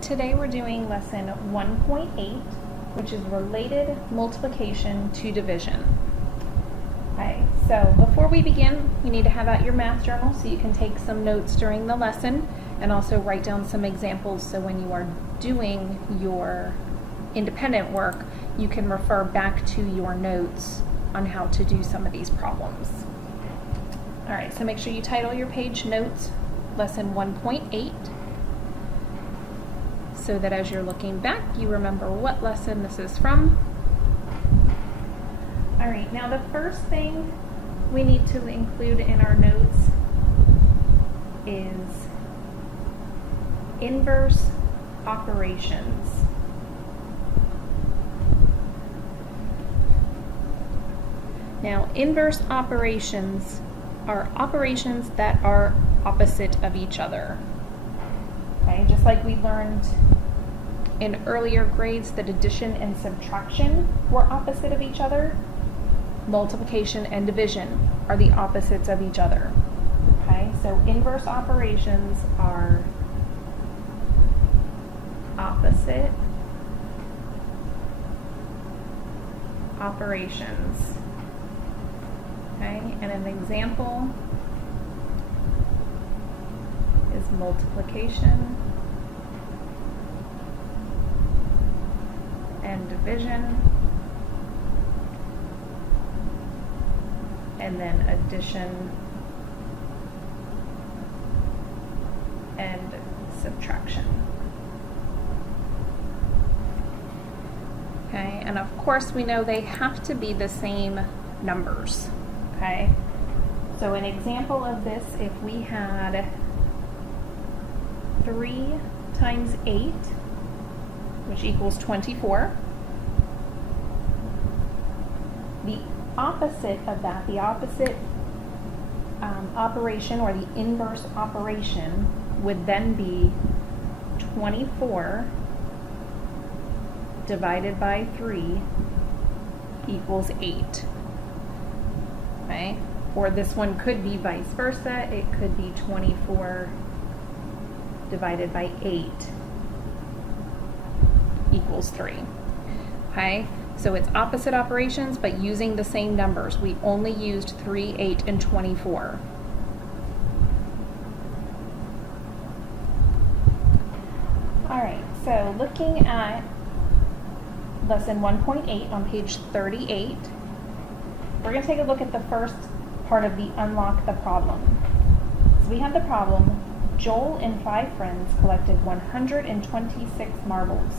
Today we're doing lesson 1.8, which is related multiplication to division. Okay, so before we begin, you need to have out your math journal so you can take some notes during the lesson and also write down some examples so when you are doing your independent work, you can refer back to your notes on how to do some of these problems. All right, so make sure you title your page Notes Lesson 1.8 so that as you're looking back, you remember what lesson this is from. All right, now the first thing we need to include in our notes is inverse operations. Now, inverse operations are operations that are opposite of each other. Okay, just like we learned in earlier grades that addition and subtraction were opposite of each other, multiplication and division are the opposites of each other. Okay, so inverse operations are opposite operations. Okay, and an example is multiplication and division, and then addition and subtraction. Okay, and of course we know they have to be the same numbers. Okay, so an example of this, if we had 3 times 8, which equals 24, the opposite of that, the opposite operation or the inverse operation would then be 24 divided by 3 equals 8. Okay? Or this one could be vice versa. It could be 24 divided by 8 equals 3. Okay? So it's opposite operations, but using the same numbers. We only used 3, 8, and 24. All right, so looking at lesson 1.8 on page 38, we're going to take a look at the first part of the unlock the problem. So we have the problem, Joel and 5 friends collected 126 marbles.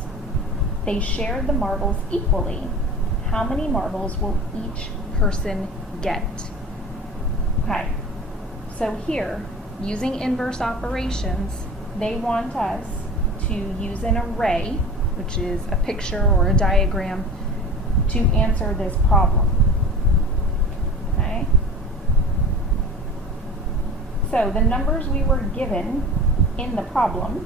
They shared the marbles equally. How many marbles will each person get? Okay, so here, using inverse operations, they want us to use an array, which is a picture or a diagram, to answer this problem. Okay? So the numbers we were given in the problem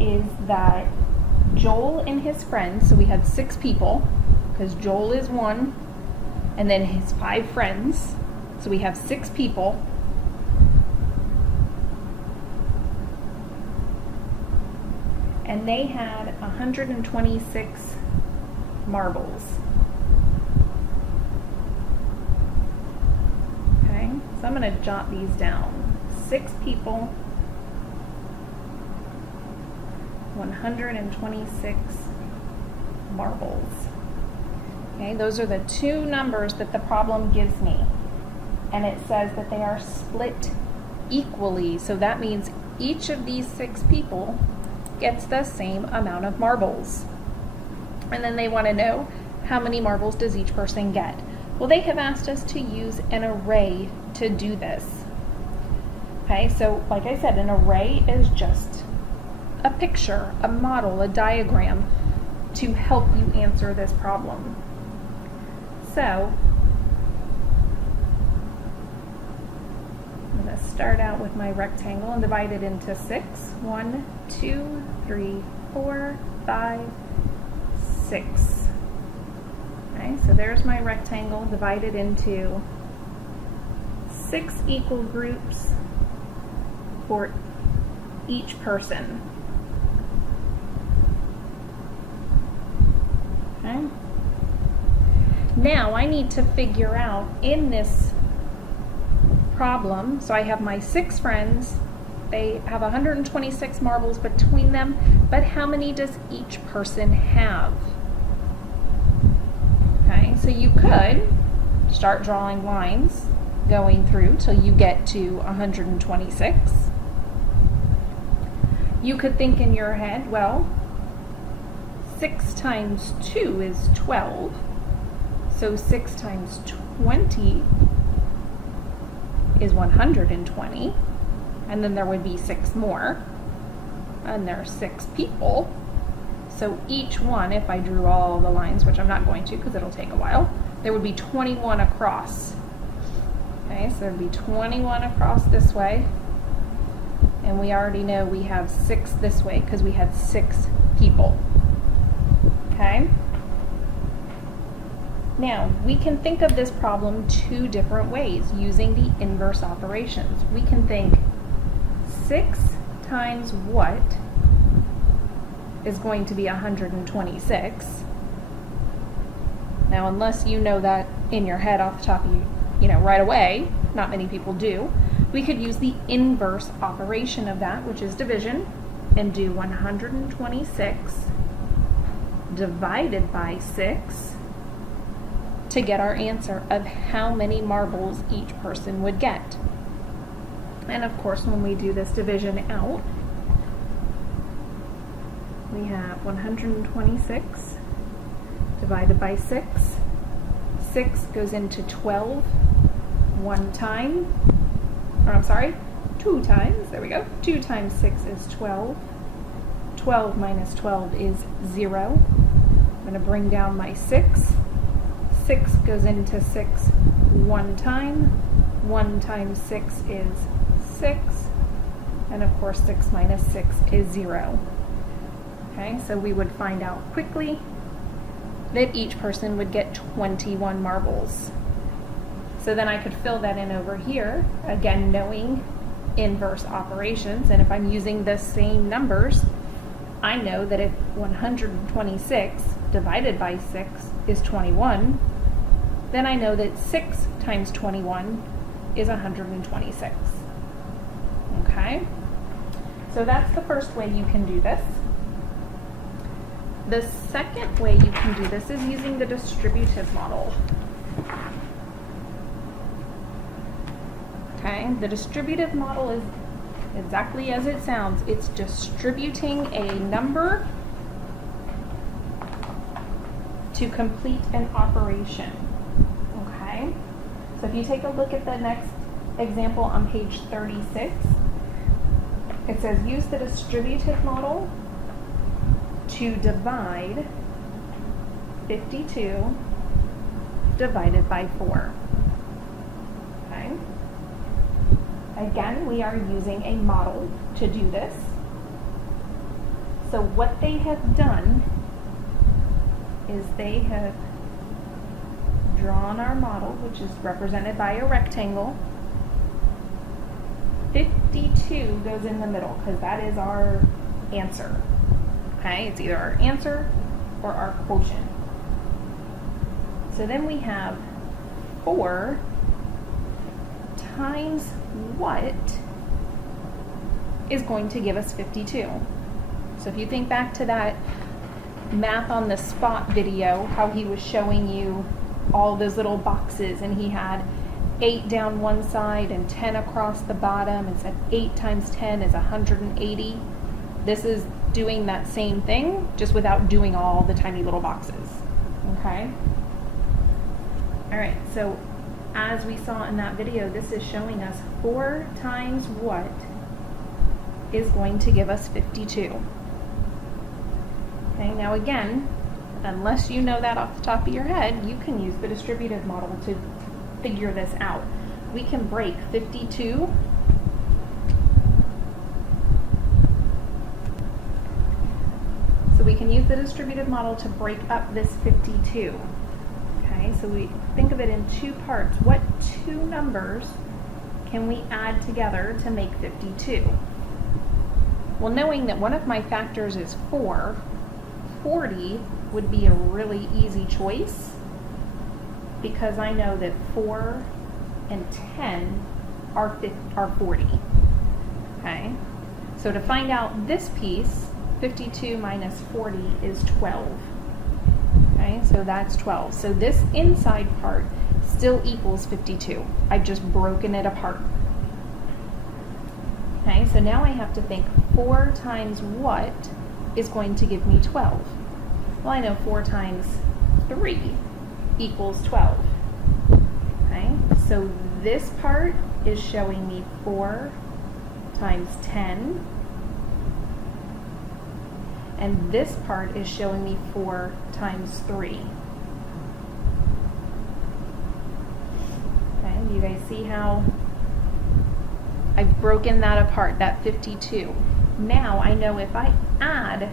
is that Joel and his friends, so we had 6 people, because Joel is 1, and then his 5 friends, so we have 6 people. And they had 126 marbles. Okay, so I'm going to jot these down. 6 people, 126 marbles. Okay, those are the 2 numbers that the problem gives me. And it says that they are split equally. So that means each of these 6 people gets the same amount of marbles. And then they want to know how many marbles does each person get. Well, they have asked us to use an array to do this. Okay, so like I said, an array is just a picture, a model, a diagram to help you answer this problem. So I'm going to start out with my rectangle and divide it into 6. 1, 2, 3, 4, 5, 6. Okay, so there's my rectangle divided into 6 equal groups for each person. Okay. Now I need to figure out in this problem, so I have my 6 friends, they have 126 marbles between them, but how many does each person have? Okay, so you could start drawing lines going through till you get to 126. You could think in your head, well, 6 times 2 is 12, so 6 times 20 is 120, and then there would be 6 more, and there are 6 people, so each one, if I drew all the lines, which I'm not going to because it'll take a while, there would be 21 across. Okay, so there'd be 21 across this way, and we already know we have 6 this way because we had 6 people. Okay? Now, we can think of this problem 2 different ways using the inverse operations. We can think 6 times what is going to be 126. Now, unless you know that in your head off the top of you know, right away, not many people do, we could use the inverse operation of that, which is division, and do 126 divided by 6 to get our answer of how many marbles each person would get. And of course, when we do this division out, we have 126 divided by 6. 6 goes into 12 one time, or I'm sorry, 2 times, there we go. 2 times 6 is 12. 12 minus 12 is 0. I'm going to bring down my 6. 6 goes into 6 one time. 1 times 6 is 6. And of course 6 minus 6 is 0. Okay, so we would find out quickly that each person would get 21 marbles. So then I could fill that in over here, again knowing inverse operations, and if I'm using the same numbers, I know that if 126 divided by 6 is 21, then I know that 6 times 21 is 126. Okay? So that's the first way you can do this. The second way you can do this is using the distributive model. Okay, the distributive model is exactly as it sounds. It's distributing a number to complete an operation. Okay, so if you take a look at the next example on page 36, it says use the distributive model to divide 52 divided by 4. Okay. Again, we are using a model to do this. So what they have done is they have drawn our model, which is represented by a rectangle. 52 goes in the middle because that is our answer. Okay, it's either our answer or our quotient. So then we have 4 times what is going to give us 52. So if you think back to that math on the spot video, how he was showing you all those little boxes and he had 8 down one side and 10 across the bottom and said 8 times 10 is 180. This is doing that same thing, just without doing all the tiny little boxes. Okay? Alright, so as we saw in that video, this is showing us 4 times what is going to give us 52. Okay, now again, unless you know that off the top of your head, you can use the distributive model to figure this out. We can break 52 we can use the distributive model to break up this 52. Okay, so we think of it in 2 parts. What 2 numbers can we add together to make 52? Well, knowing that one of my factors is 4, 40 would be a really easy choice because I know that 4 and 10 are 40. Okay? So to find out this piece, 52 minus 40 is 12. Okay, so that's 12. So this inside part still equals 52. I've just broken it apart. Okay, so now I have to think 4 times what is going to give me 12? Well, I know 4 times 3 equals 12. Okay, so this part is showing me 4 times 10. And this part is showing me 4 times 3. Okay, do you guys see how I've broken that apart, that 52. Now I know if I add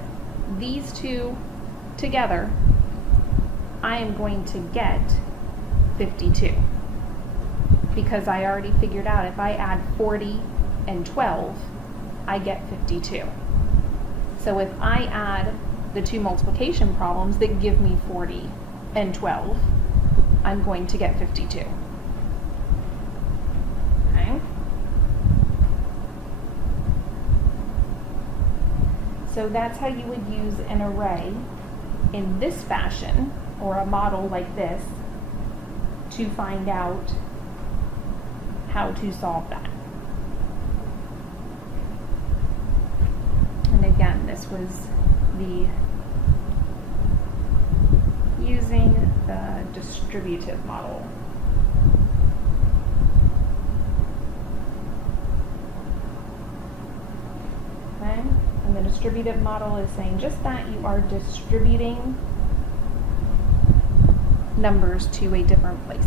these two together, I am going to get 52. Because I already figured out if I add 40 and 12, I get 52. So if I add the two multiplication problems that give me 40 and 12, I'm going to get 52. Okay? So that's how you would use an array in this fashion, or a model like this, to find out how to solve that. And again, this was using the distributive model. Okay? And the distributive model is saying just that you are distributing numbers to a different place.